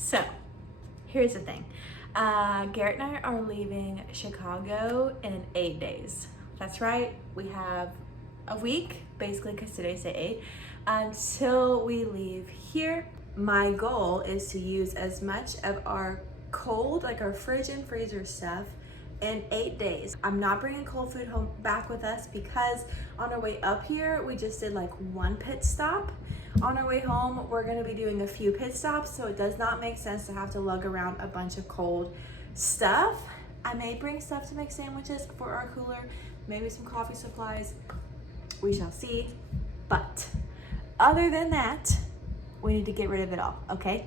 So, here's the thing. Garrett and I are leaving Chicago in 8 days. That's right, we have a week, basically, because today's day 8, until we leave here. My goal is to use as much of our cold, like our fridge and freezer stuff, in 8 days. I'm not bringing cold food home back with us because on our way up here, we just did like 1 pit stop. On our way home, we're gonna be doing a few pit stops, so it does not make sense to have to lug around a bunch of cold stuff. I may bring stuff to make sandwiches for our cooler, maybe some coffee supplies, we shall see. But other than that, we need to get rid of it all, okay?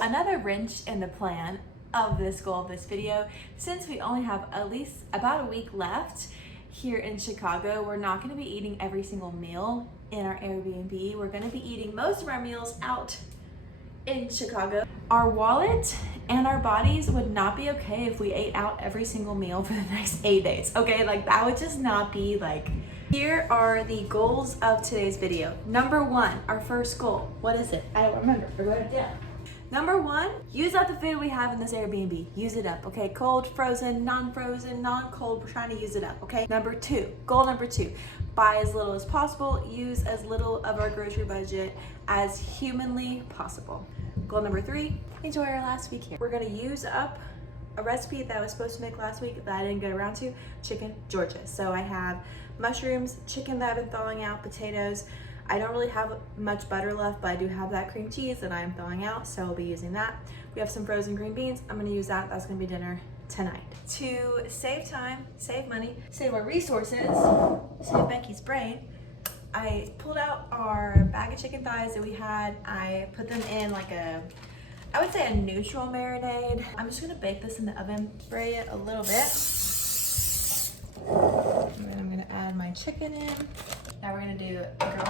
Another wrench in the plan of this goal of this video, since we only have at least about a week left here in Chicago, we're not going to be eating every single meal in our Airbnb. We're going to be eating most of our meals out in Chicago. Our wallet and our bodies would not be okay if we ate out every single meal for the next 8 days, okay? Like, that would just not be like. Here are the goals of today's video. Number 1, our first goal. What is it? I don't remember. I wrote it down. Number 1, use up the food we have in this Airbnb. Use it up, okay? Cold, frozen, non-cold, we're trying to use it up, okay? Number 2, goal number 2, buy as little as possible, use as little of our grocery budget as humanly possible. Goal number 3, enjoy our last week here. We're gonna use up a recipe that I was supposed to make last week that I didn't get around to, chicken Georgia. So I have mushrooms, chicken that I've been thawing out, potatoes. I don't really have much butter left, but I do have that cream cheese that I'm thawing out, so I'll be using that. We have some frozen green beans. I'm gonna use that. That's gonna be dinner tonight. To save time, save money, save our resources, save Becky's brain, I pulled out our bag of chicken thighs that we had. I put them in like I would say a neutral marinade. I'm just gonna bake this in the oven, spray it a little bit. And then I'm gonna add my chicken in. Now we're gonna do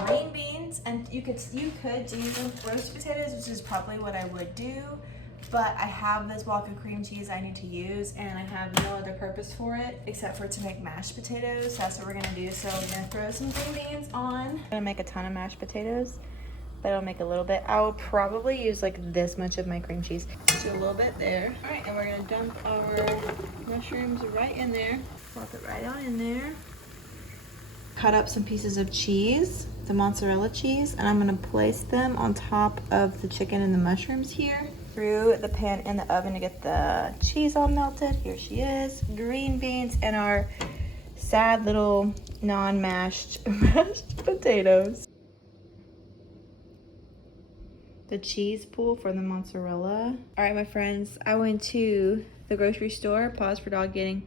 green beans, and you could do roasted potatoes, which is probably what I would do, but I have this block of cream cheese I need to use, and I have no other purpose for it except for to make mashed potatoes. So that's what we're gonna do. So we're gonna throw some green beans on. I'm gonna make a ton of mashed potatoes, but I'll make a little bit. I will probably use like this much of my cream cheese. Do a little bit there. All right, and we're gonna dump our mushrooms right in there. Plop it right on in there. Cut up some pieces of cheese, the mozzarella cheese, and I'm gonna place them on top of the chicken and the mushrooms here. Through the pan in the oven to get the cheese all melted. Here she is. Green beans and our sad little non-mashed mashed potatoes. The cheese pool for the mozzarella. All right, my friends, I went to the grocery store. Pause for dog getting.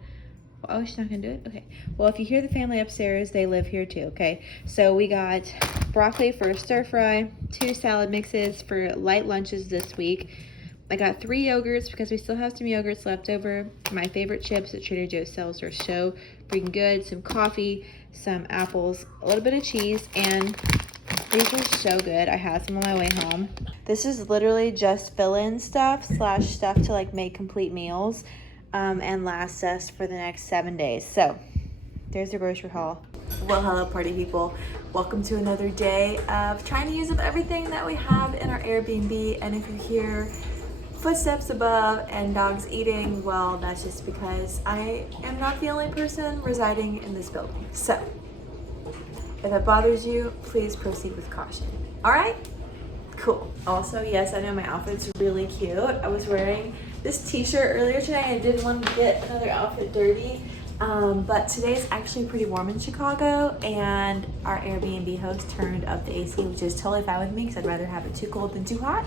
Oh, she's not gonna do it? Okay. Well, if you hear the family upstairs, they live here too, okay? So we got broccoli for stir fry, 2 salad mixes for light lunches this week. I got 3 yogurts because we still have some yogurts left over. My favorite chips that Trader Joe's sells are so freaking good. Some coffee, some apples, a little bit of cheese, and these are so good. I had some on my way home. This is literally just fill-in stuff / stuff to like make complete meals. And last us for the next 7 days. So there's the grocery haul. Well, hello party people. Welcome to another day of trying to use up everything that we have in our Airbnb. And if you hear footsteps above and dogs eating, well, that's just because I am not the only person residing in this building. So if it bothers you, please proceed with caution. All right? Cool. Also, yes, I know my outfit's really cute. I was wearing this t-shirt earlier today. I didn't want to get another outfit dirty, but today's actually pretty warm in Chicago, and our Airbnb host turned up the AC, which is totally fine with me because I'd rather have it too cold than too hot.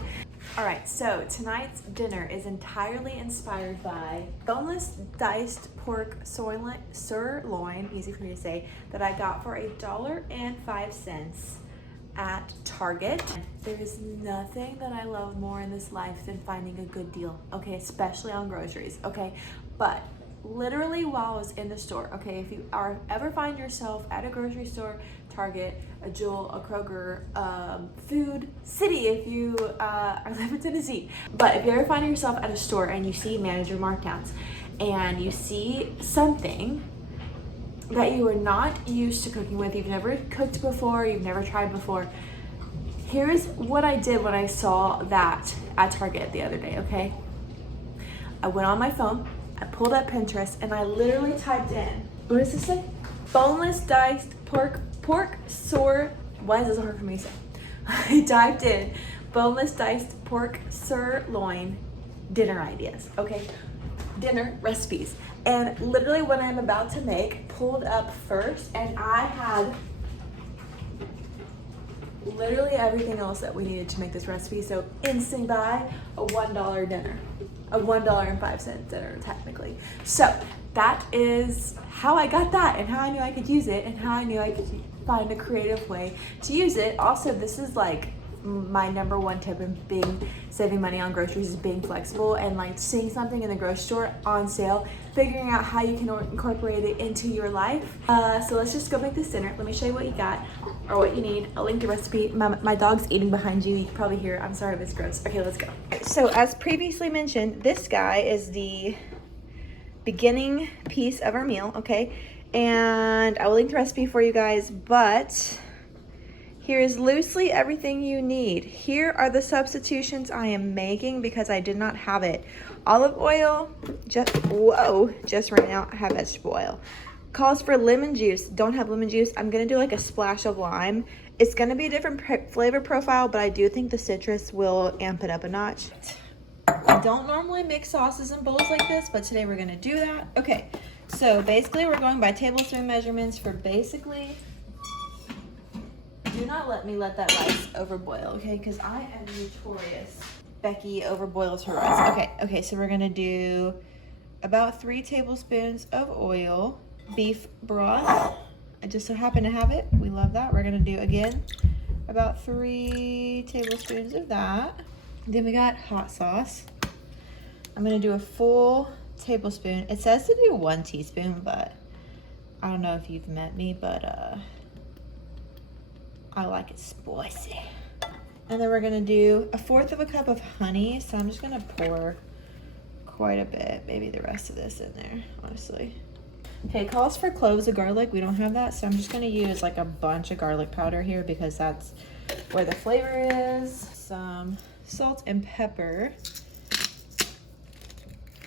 All right, so tonight's dinner is entirely inspired by boneless diced pork sirloin, easy for me to say, that I got for $1.05 at Target. There is nothing that I love more in this life than finding a good deal, okay, especially on groceries, okay? But literally while I was in the store, okay, if you ever find yourself at a grocery store, Target, a Jewel, a Kroger, Food City if you live in Tennessee, but if you ever find yourself at a store and you see manager markdowns and you see something that you are not used to cooking with, you've never cooked before, you've never tried before, Here's what I did when I saw that at Target the other day, okay? I went on my phone, I pulled up Pinterest, and I literally typed in, what does this say? Boneless diced pork sore, why is this hard for me to say? I typed in boneless diced pork sirloin dinner ideas, okay? Dinner recipes. And literally what I'm about to make pulled up first, and I had literally everything else that we needed to make this recipe. So instant buy, a $1 dinner, a $1.05 dinner technically. So that is how I got that, and how I knew I could use it, and how I knew I could find a creative way to use it. Also, this is like my number one tip in saving money on groceries is being flexible, and like seeing something in the grocery store on sale, figuring out how you can incorporate it into your life. So let's just go make this dinner. Let me show you what you got, or what you need. I'll link the recipe. My dog's eating behind you. You can probably hear it. I'm sorry if it's gross. Okay, let's go. So as previously mentioned, this guy is the beginning piece of our meal, okay? And I will link the recipe for you guys, but here is loosely everything you need. Here are the substitutions I am making because I did not have it. Olive oil, just ran out. I have vegetable oil. Calls for lemon juice. Don't have lemon juice. I'm gonna do like a splash of lime. It's gonna be a different flavor profile, but I do think the citrus will amp it up a notch. I don't normally mix sauces in bowls like this, but today we're gonna do that. Okay, so basically we're going by tablespoon measurements for basically. Do not let me let that rice overboil, okay? Because I am notorious. Becky overboils her rice. Okay, so we're gonna do about 3 tablespoons of oil. Beef broth. I just so happen to have it. We love that. We're gonna do, again, about 3 tablespoons of that. Then we got hot sauce. I'm gonna do a full tablespoon. It says to do 1 teaspoon, but I don't know if you've met me, but I like it spicy. And then we're gonna do 1/4 of a cup of honey. So I'm just gonna pour quite a bit, maybe the rest of this in there, honestly. Okay, it calls for cloves of garlic. We don't have that, so I'm just gonna use like a bunch of garlic powder here because that's where the flavor is. Some salt and pepper.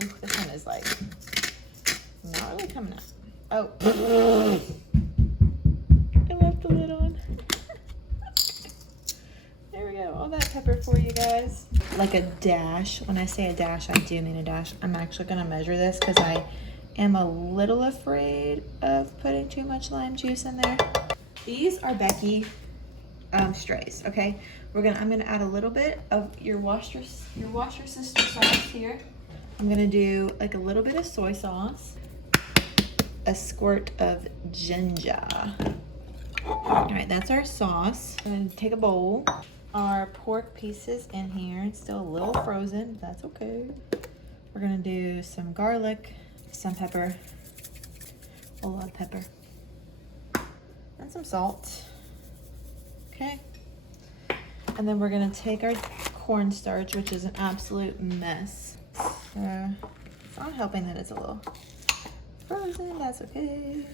Ooh, this one is like not really coming out. Oh, I left the lid on. There we go, all that pepper for you guys. Like a dash. When I say a dash, I do mean a dash. I'm actually gonna measure this because I am a little afraid of putting too much lime juice in there. These are Becky strays, okay? I'm gonna add a little bit of your wash your sister sauce here. I'm gonna do like a little bit of soy sauce, a squirt of ginger. All right, that's our sauce. I'm gonna take a bowl. Our pork pieces in here. It's still a little frozen, but that's okay. We're gonna do some garlic, some pepper, a lot of pepper, and some salt. Okay. And then we're gonna take our cornstarch, which is an absolute mess. It's not helping that it's a little frozen, that's okay.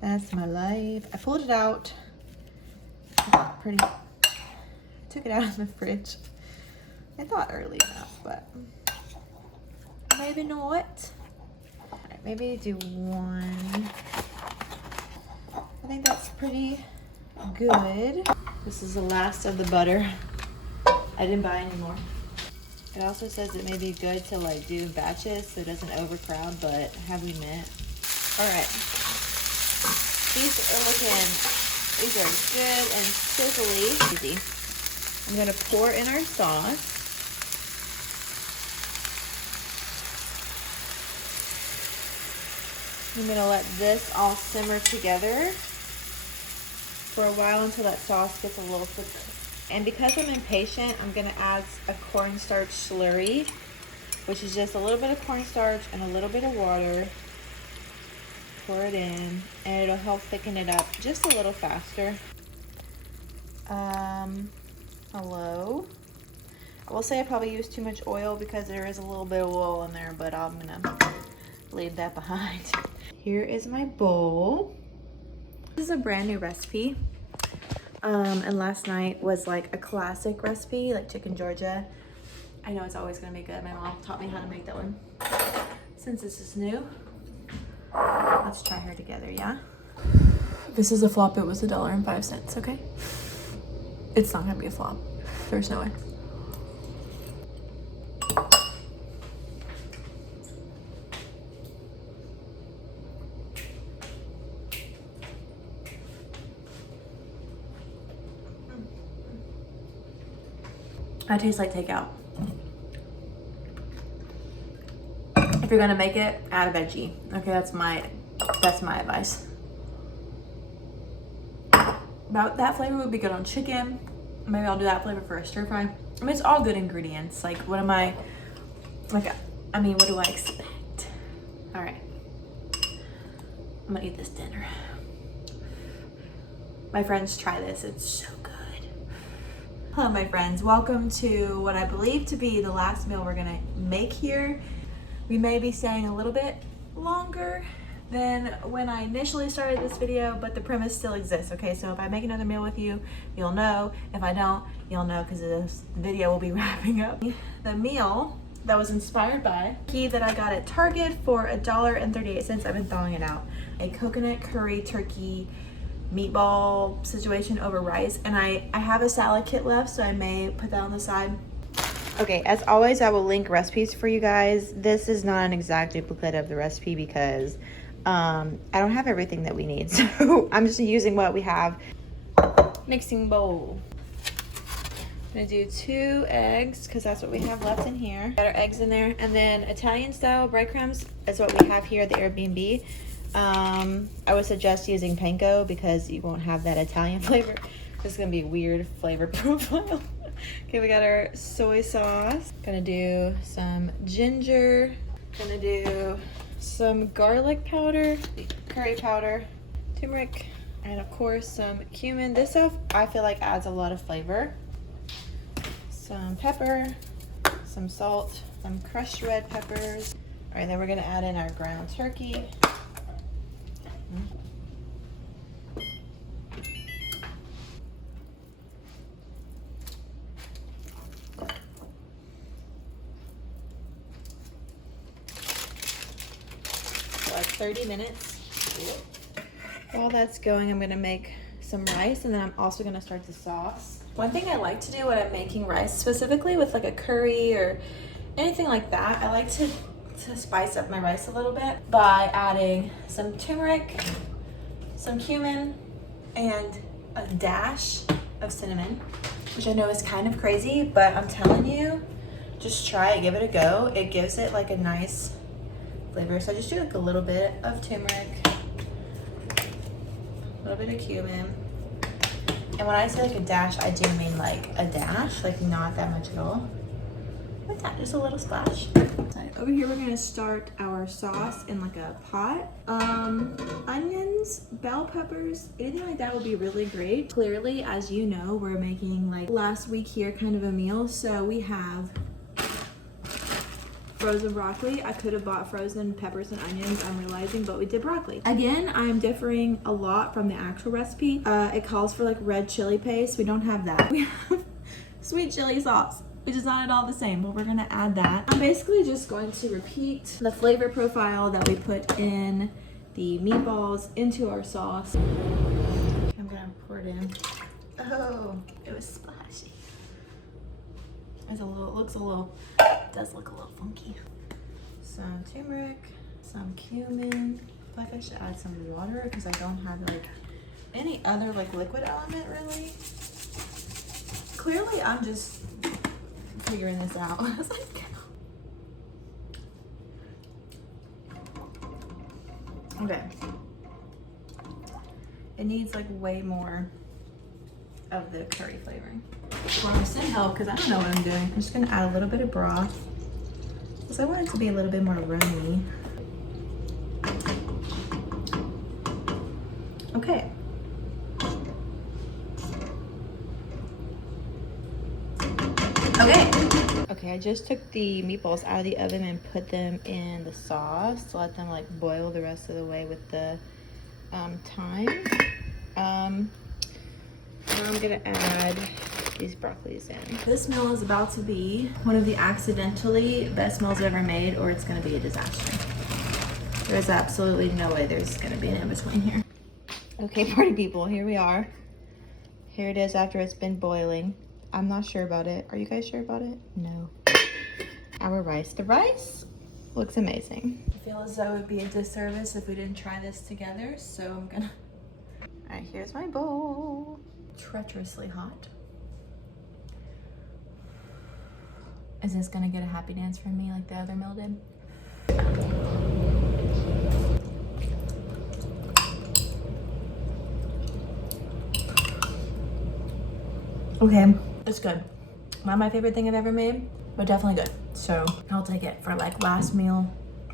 That's my life. I pulled it out. Pretty. Took it out of the fridge. I thought early enough, but maybe not. All right, maybe do 1. I think that's pretty good. This is the last of the butter. I didn't buy any more. It also says it may be good to like do batches so it doesn't overcrowd, but have we met? All right. These are good and sizzly. Easy. I'm gonna pour in our sauce. I'm gonna let this all simmer together for a while until that sauce gets a little thick. And because I'm impatient, I'm gonna add a cornstarch slurry, which is just a little bit of cornstarch and a little bit of water. Pour it in, and it'll help thicken it up just a little faster. Hello. I will say I probably used too much oil because there is a little bit of oil in there, but I'm gonna leave that behind. Here is my bowl. This is a brand new recipe. And last night was like a classic recipe, like chicken Georgia. I know it's always gonna be good. My mom taught me how to make that one. Since this is new, let's try her together, yeah? This is a flop. It was $1.05, okay? It's not gonna be a flop. There's no way. That tastes like takeout. If you're gonna make it, add a veggie. Okay, that's my advice. About that flavor would be good on chicken. Maybe I'll do that flavor for a stir fry. I mean, it's all good ingredients. Like, what am I, like, I mean, what do I expect? All right, I'm gonna eat this dinner. My friends, try this, it's so good. Hello, my friends. Welcome to what I believe to be the last meal we're gonna make here. We may be staying a little bit longer than when I initially started this video, but the premise still exists, okay? So if I make another meal with you, you'll know. If I don't, you'll know because this video will be wrapping up. The meal that was inspired by key that I got at Target for $1.38. I've been thawing it out. A coconut curry turkey meatball situation over rice, and I have a salad kit left, so I may put that on the side. Okay, as always, I will link recipes for you guys. This is not an exact duplicate of the recipe because I don't have everything that we need, so I'm just using what we have. Mixing bowl. I'm gonna do 2 eggs because that's what we have left in here. Got our eggs in there, and then Italian style breadcrumbs is what we have here at the Airbnb. I would suggest using panko because you won't have that Italian flavor. This is gonna be a weird flavor profile. Okay, we got our soy sauce. Gonna do some ginger. Gonna do some garlic powder, curry powder, turmeric, and of course some cumin. This stuff I feel like adds a lot of flavor. Some pepper, some salt, some crushed red peppers. All right, then we're gonna add in our ground turkey. Like 30 minutes. While that's going, I'm gonna make some rice, and then I'm also gonna start the sauce. One thing I like to do when I'm making rice, specifically with like a curry or anything like that, I like to spice up my rice a little bit by adding some turmeric, some cumin, and a dash of cinnamon, which I know is kind of crazy, but I'm telling you, just try it, give it a go. It gives it like a nice flavor. So I just do like a little bit of turmeric, a little bit of cumin. And when I say like a dash, I do mean like a dash, like not that much at all. Like that, just a little splash. Over here, we're gonna start our sauce in like a pot. Onions, bell peppers, anything like that would be really great. Clearly, as you know, we're making like last week here kind of a meal. So we have frozen broccoli. I could have bought frozen peppers and onions, I'm realizing, but we did broccoli. Again, I'm differing a lot from the actual recipe. It calls for like red chili paste. We don't have that. We have sweet chili sauce, which is not at all the same, but we're gonna add that. I'm basically just going to repeat the flavor profile that we put in the meatballs into our sauce. I'm gonna pour it in. Oh, it was splashy. It's does look a little funky. Some turmeric, some cumin. I feel like I should add some water because I don't have like any other like liquid element really. Clearly, I'm just figuring this out. I was like, okay. It needs like way more of the curry flavoring. Well, I'm send help because I don't know what I'm doing. I'm just gonna add a little bit of broth because I want it to be a little bit more runny. Okay. Okay, I just took the meatballs out of the oven and put them in the sauce to let them like boil the rest of the way with the thyme. Now I'm gonna add these broccolis in. This meal is about to be one of the accidentally best meals ever made, or it's gonna be a disaster. There's absolutely no way there's gonna be an in-between here. Okay, party people, here we are. Here it is after it's been boiling. I'm not sure about it. Are you guys sure about it? No. Our rice. The rice looks amazing. I feel as though it would be a disservice if we didn't try this together, so I'm gonna... All right, here's my bowl. Treacherously hot. Is this gonna get a happy dance from me like the other meal did? Okay, it's good. Not my favorite thing I've ever made, but definitely good. So I'll take it for like last meal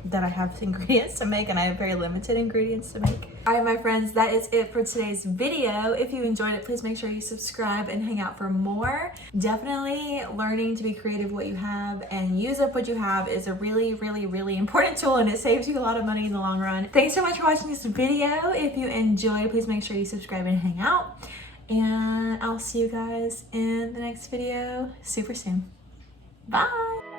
that I have ingredients to make, and I have very limited ingredients to make. All right, my friends, that is it for today's video. If you enjoyed it, please make sure you subscribe and hang out for more. Definitely learning to be creative with what you have and use up what you have is a really, really, really important tool, and it saves you a lot of money in the long run. Thanks so much for watching this video. If you enjoyed, please make sure you subscribe and hang out. And I'll see you guys in the next video super soon. Bye.